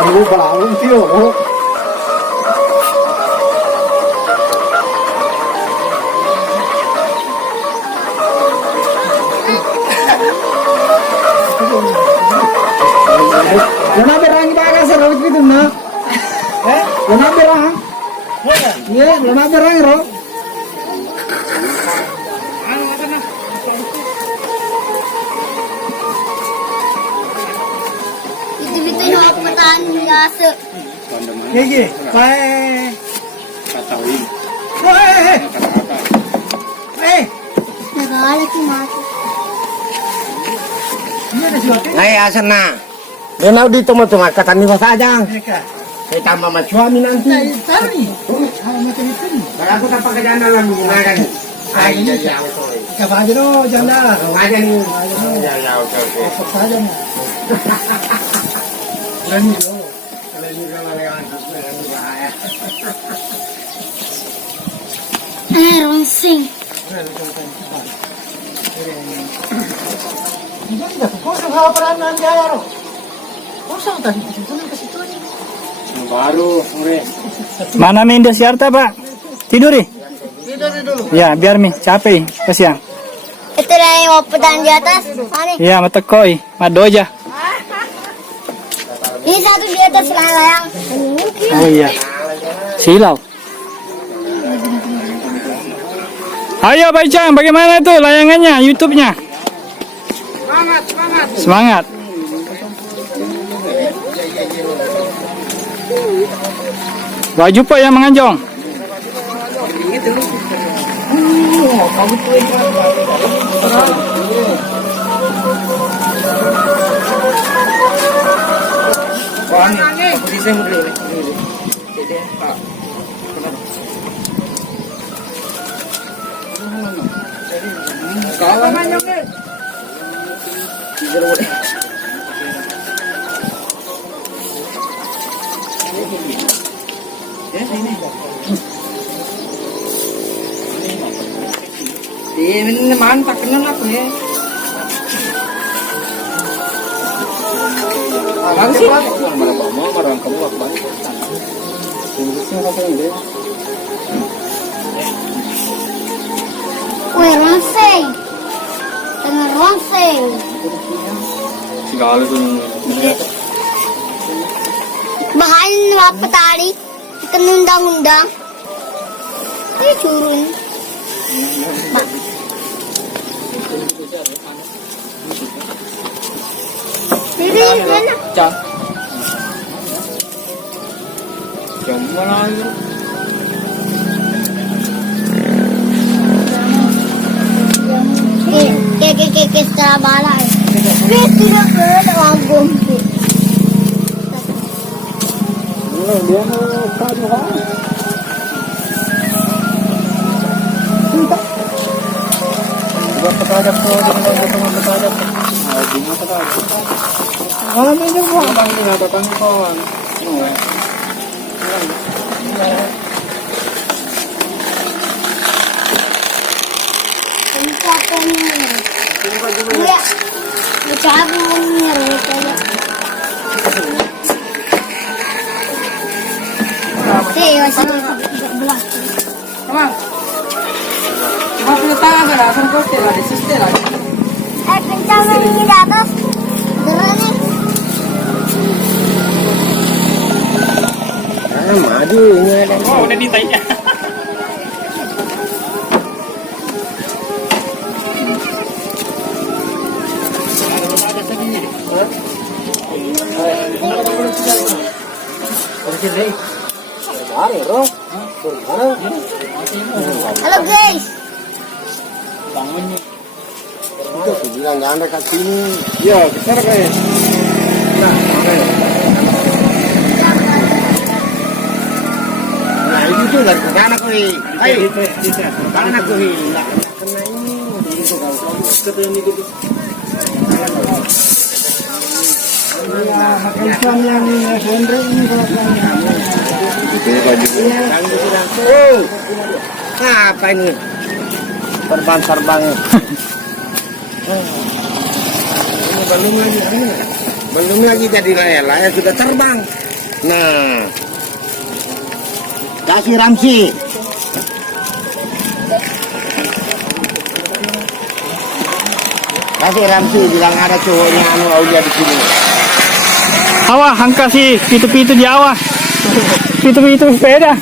Ibu balong tio. Luna berang baga sa rawit gitu na. Luna berang. Iya, luna berang ro. Itu yung apatan nasa. Gigi, pae. Katawin. Nagalit yung mati. Ay, asan na? Renaw dito mo tumakatan ni Wasajang. Kaya tama suami nanti. Baka ko tapos ka dyan na lang gunakan. Ay, yayaw ko eh. Kabaja no, dyan na. Kawajan yung yayaw ko eh. Kabaja na. Alam niyo naman yung kaya. Ronsing. Kusang haparan na ang jayaro. Kusang tadi dito na kasi ito. Baru, sore. Mana main di Siarta, Pak? Tidur nih? Tidur dulu. Ya, biar mi capek. Kasihan. Ito na yung apatan di atas. Ano? Ya, matekoi. Madoja. Ini satu di atas layang. Oh iya. Silau. Ayo, Baicang, bagaimana itu layangannya, YouTube-nya? Semangat. Baju Pak yang menganjong. Ini mantap kenal aku ya. Abang sih. Marah kamu apa? Wih, ronsing. Dengan ronsing. Segala tuh. Bakalan mapatali. Ikan undang-undang. Ay, curun. Dili, mana? Cak. Jam mana? Ke setelah bala. Tidak ada agum. Dia mau kado ha. Coba petadap ko dengan potong petadap. Di mata ka. Alam niyo po bang ginagapan ko ano. Iya. Bicara mengira kaya. Belas. Come on. Coba pintar agak, asal kau telah desiste lagi. Kencang ini di atas. Beneran nih. Maju ini ada. Oh, udah ditanya. Halo guys. Itu bilang jangan dekat sini. Ya, kita kayak. Nah itu tuh dari sana kui. Ayo, sana kui. Nggak kena ini. Itu kalau kamu ketemu itu. Ikan yang Hendra ini Oh, apa ini? Serban-serban. Ini belum lagi. Belum lagi jadi layang sudah terbang. Nah, kasih Ramsi. Kasih Ramsi bilang ada cowoknya anu Aulia di sini. Awah, angka si pitu-pitu di awah. Pitu-pitu sepeda.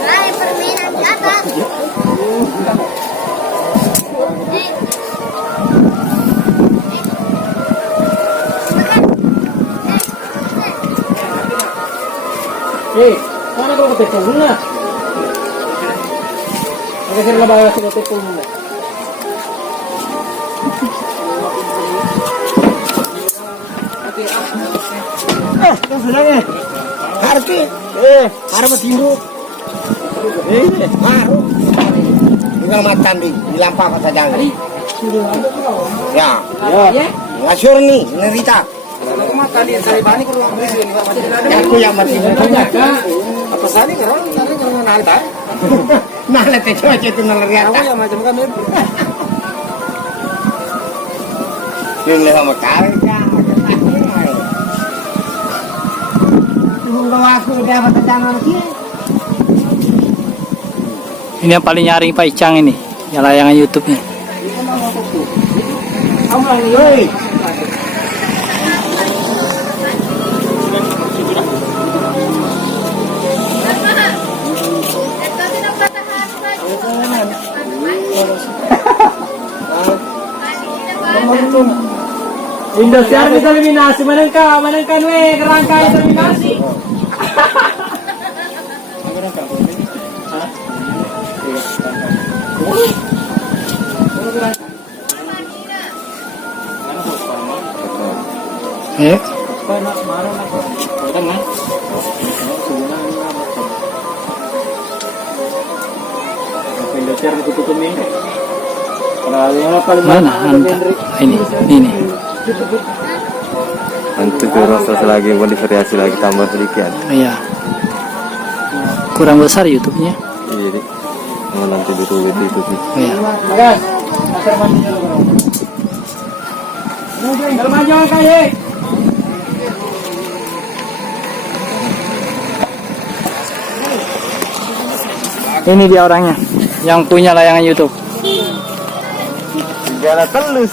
Hai, permainan di atas. Mana kalau ketemu na? Kasi sila ba sila ketemu na? Harus harus tinduk. Harus. Tinggal macan di lampa apa saja. Ya. Ya. Ngasur nih, nerita. Aku yang mati. Apa sani kalau nalita? Nah, letih coba itu naleriat. Aku yang macam kami. Yung sama kali kan. Bawa aku udah dapat tangan sih. Ini yang paling nyaring Pak Icang ini, yang layangan YouTube-nya. Woi. Indosiar bisa eliminasi manangkan we kerangka eliminasi. Eh, Indosiar ditutup nih. Kalau yang paling mana? Ini. Nanti ke rasa selagi mau divariasi lagi tambah sedikit. Iya. Kurang besar YouTube-nya. Jadi mau nanti diruwit itu sih. Iya. Bagas, pasar mandi dulu. Kalau maju kaye. Ini dia orangnya yang punya layangan YouTube. Segala telus.